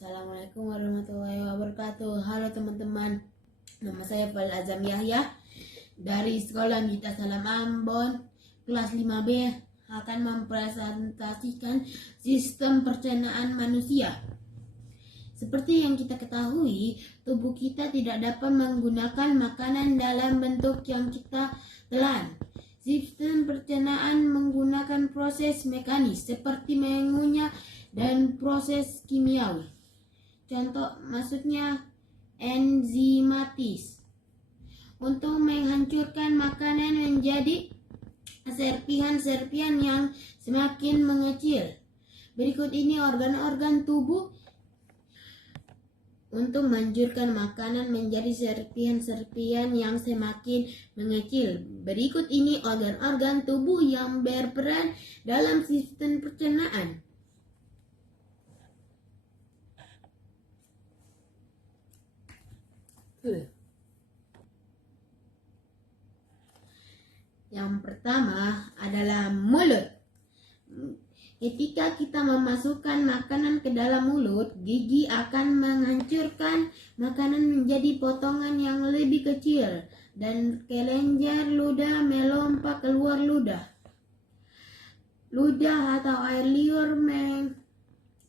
Assalamualaikum warahmatullahi wabarakatuh. Halo teman-teman, nama saya Fal Azam Yahya dari Sekolah Gita Salam Ambon, kelas 5B, akan mempresentasikan sistem pencernaan manusia. Seperti yang kita ketahui, tubuh kita tidak dapat menggunakan makanan dalam bentuk yang kita telan. Sistem pencernaan menggunakan proses mekanis seperti mengunyah dan proses kimiawi. Contoh maksudnya enzimatis untuk menghancurkan makanan menjadi serpihan-serpihan yang semakin mengecil. Berikut ini organ-organ tubuh untuk menghancurkan makanan menjadi serpihan-serpihan yang semakin mengecil. Berikut ini organ-organ tubuh yang berperan dalam sistem pencernaan. Yang pertama adalah mulut. Ketika kita memasukkan makanan ke dalam mulut, gigi akan menghancurkan makanan menjadi potongan yang lebih kecil dan kelenjar ludah melompat keluar ludah. Ludah atau air liur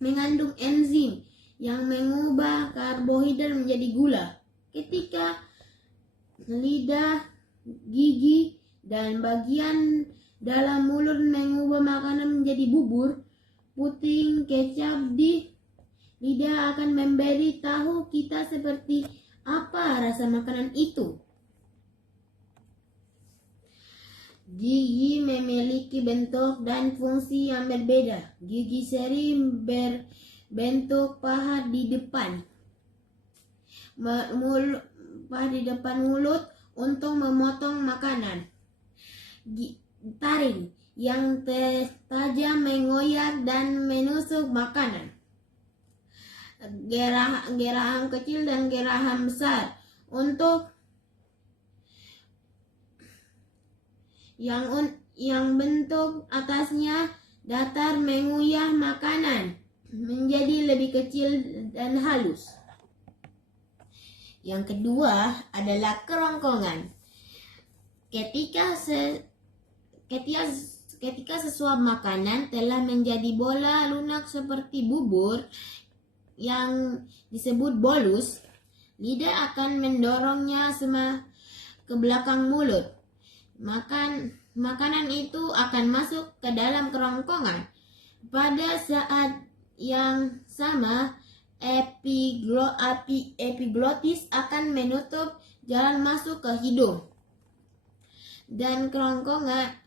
mengandung enzim yang mengubah karbohidrat menjadi gula. Ketika lidah, gigi, dan bagian dalam mulut mengubah makanan menjadi bubur, puting kecap di lidah akan memberi tahu kita seperti apa rasa makanan itu. Gigi memiliki bentuk dan fungsi yang berbeda. Gigi seri berbentuk pahat di depan mulut untuk memotong makanan. Taring yang tajam mengoyak dan menusuk makanan. Geraham kecil dan geraham besar untuk yang bentuk atasnya datar mengunyah makanan menjadi lebih kecil dan halus. Yang kedua adalah kerongkongan. Ketika sesuap makanan telah menjadi bola lunak seperti bubur yang disebut bolus, lidah akan mendorongnya ke belakang mulut. Makanan itu akan masuk ke dalam kerongkongan. Pada saat yang sama, epiglotis akan menutup jalan masuk ke hidung dan kerongkongan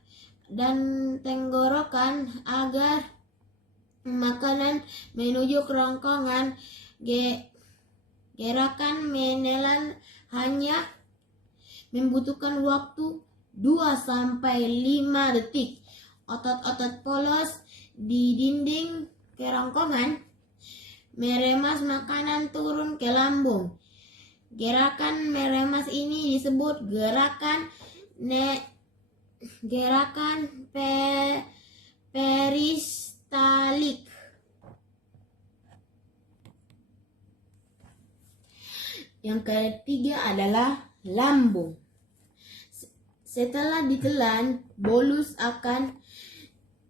dan tenggorokan agar makanan menuju kerongkongan. Gerakan menelan hanya membutuhkan waktu 2-5 detik. Otot-otot polos di dinding kerongkongan meremas makanan turun ke lambung. Gerakan meremas ini disebut gerakan peristalik. Yang ketiga adalah lambung. Setelah ditelan, bolus akan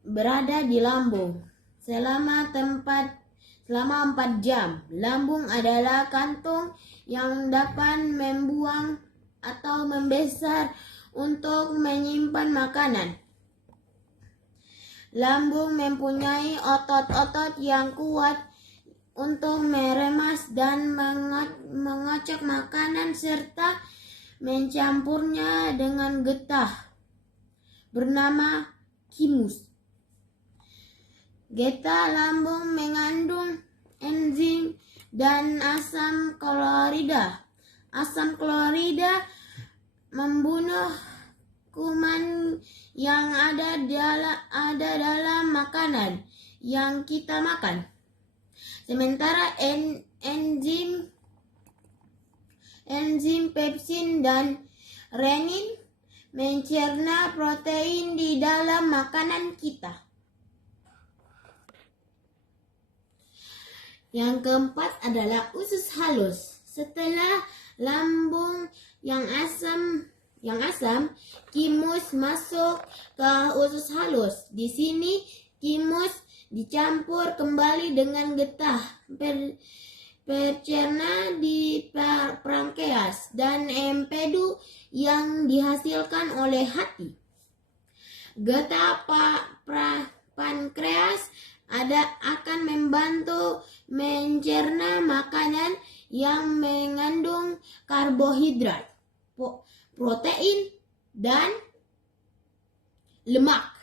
berada di lambung selama 4 jam. Lambung adalah kantung yang dapat membuang atau membesar untuk menyimpan makanan. Lambung mempunyai otot-otot yang kuat untuk meremas dan mengocok makanan serta mencampurnya dengan getah bernama thymus. Getah lambung mengandung enzim dan asam klorida. Asam klorida membunuh kuman yang ada dalam makanan yang kita makan. Sementara enzim pepsin dan renin mencerna protein di dalam makanan kita. Yang keempat adalah usus halus. Setelah lambung yang asam, kimus masuk ke usus halus. Di sini kimus dicampur kembali dengan getah percerna di pankreas dan empedu yang dihasilkan oleh hati. Getah pankreas akan membantu mencerna makanan yang mengandung karbohidrat, protein, dan lemak.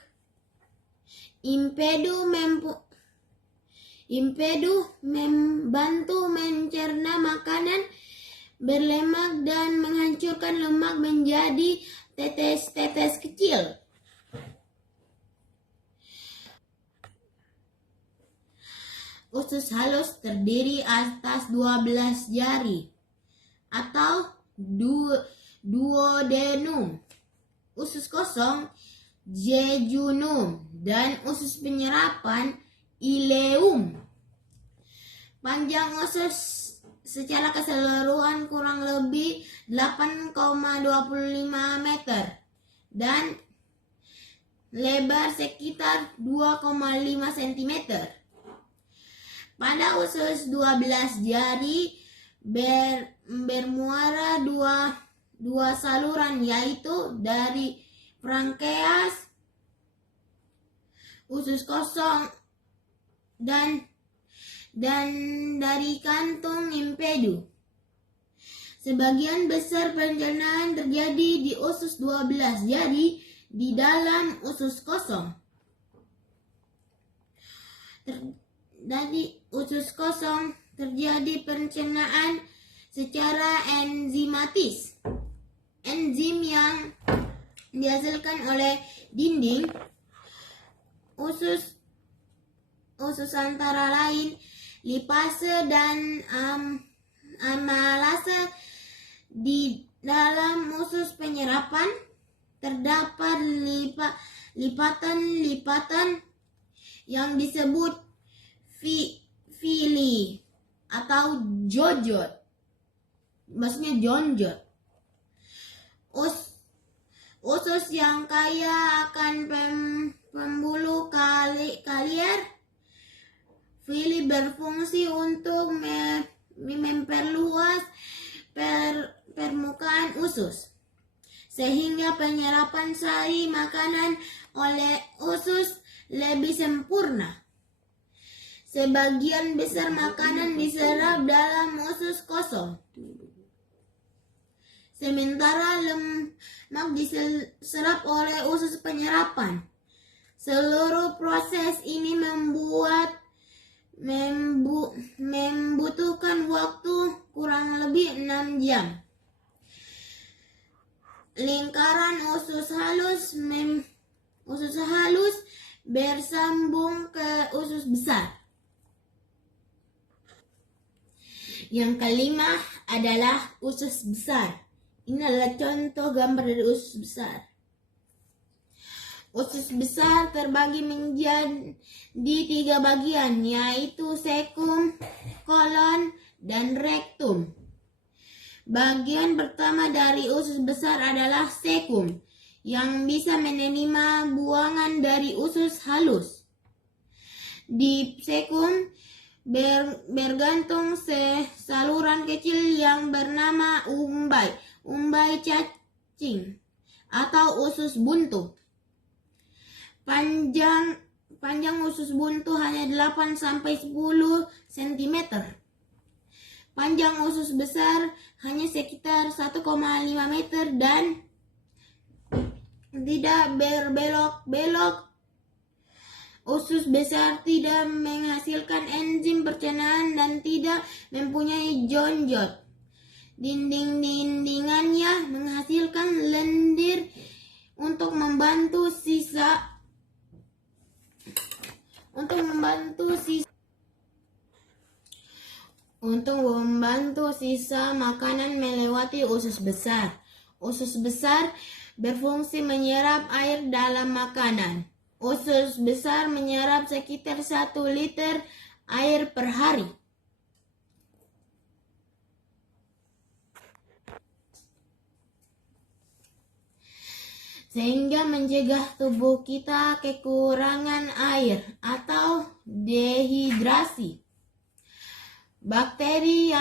Impedu membantu mencerna makanan berlemak dan menghancurkan lemak menjadi tetes-tetes kecil. Usus halus terdiri atas 12 jari atau duodenum, usus kosong jejunum, dan usus penyerapan ileum. Panjang usus secara keseluruhan kurang lebih 8,25 meter dan lebar sekitar 2,5 cm. Pada usus 12 jari bermuara dua saluran, yaitu dari pankreas, usus kosong, dan dari kantung empedu. Sebagian besar pencernaan terjadi di usus 12 jari di dalam usus kosong. Dari usus kosong terjadi pencernaan secara enzimatis. Enzim yang dihasilkan oleh dinding usus antara lain lipase dan amalase. Di dalam usus penyerapan terdapat lipatan-lipatan yang disebut fili atau jojot, maksudnya jonjot. Usus yang kaya akan pembuluh kalier, fili berfungsi untuk memperluas permukaan usus, sehingga penyerapan sari makanan oleh usus lebih sempurna. Sebagian besar makanan diserap dalam usus kosong, sementara lemak diserap oleh usus penyerapan. Seluruh proses ini membutuhkan waktu kurang lebih 6 jam. Lingkaran usus halus bersambung ke usus besar. Yang kelima adalah usus besar. Ini adalah contoh gambar dari usus besar. Usus besar terbagi menjadi 3 bagian, yaitu sekum, kolon, dan rektum. Bagian pertama dari usus besar adalah sekum, yang bisa menerima buangan dari usus halus. Di sekum bergantung saluran kecil yang bernama umbai cacing atau usus buntu. Panjang usus buntu hanya 8-10 cm. Panjang usus besar hanya sekitar 1,5 meter dan tidak berbelok-belok. Usus besar tidak menghasilkan enzim pencernaan dan tidak mempunyai jonjot. Dinding-dindingannya menghasilkan lendir untuk membantu sisa makanan melewati usus besar. Usus besar berfungsi menyerap air dalam makanan. Usus besar menyerap sekitar 1 liter air per hari. sehingga mencegah tubuh kita kekurangan air atau dehidrasi. Bakteri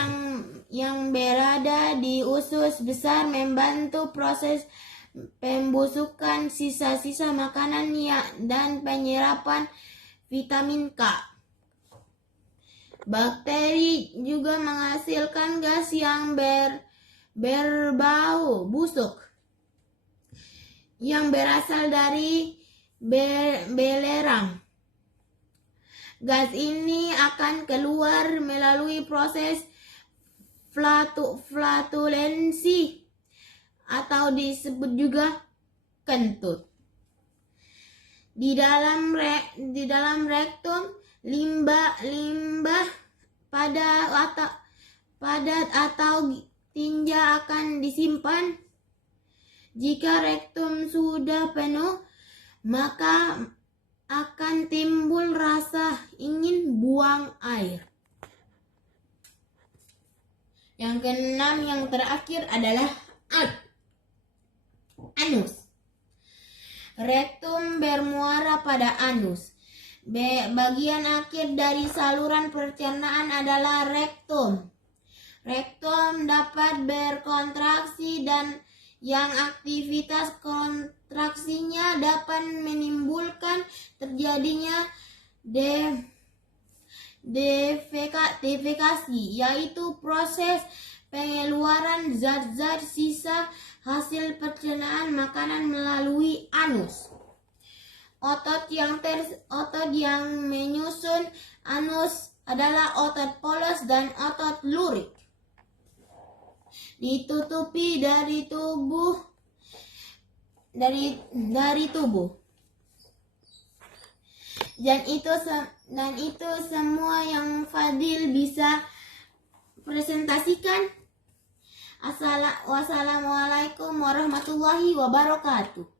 yang berada di usus besar membantu proses pembusukan sisa-sisa makanan dan penyerapan vitamin K. Bakteri juga menghasilkan gas yang berbau busuk yang berasal dari belerang. Gas ini akan keluar melalui proses flatulensi atau disebut juga kentut. Di dalam rektum, limbah padat atau tinja akan disimpan. Jika rektum sudah penuh, maka akan timbul rasa ingin buang air. Yang keenam, yang terakhir adalah anus. Rektum bermuara pada anus. Bagian akhir dari saluran pencernaan adalah rektum. Rektum dapat berkontraksi dan yang aktivitas kontraksinya dapat menimbulkan terjadinya defekasi, yaitu proses pengeluaran zat-zat sisa hasil pencernaan makanan melalui anus. Otot yang menyusun anus adalah otot polos dan otot lurik. Ditutupi dari tubuh. Dan itu semua yang Fadil bisa presentasikan. Wassalamualaikum warahmatullahi wabarakatuh.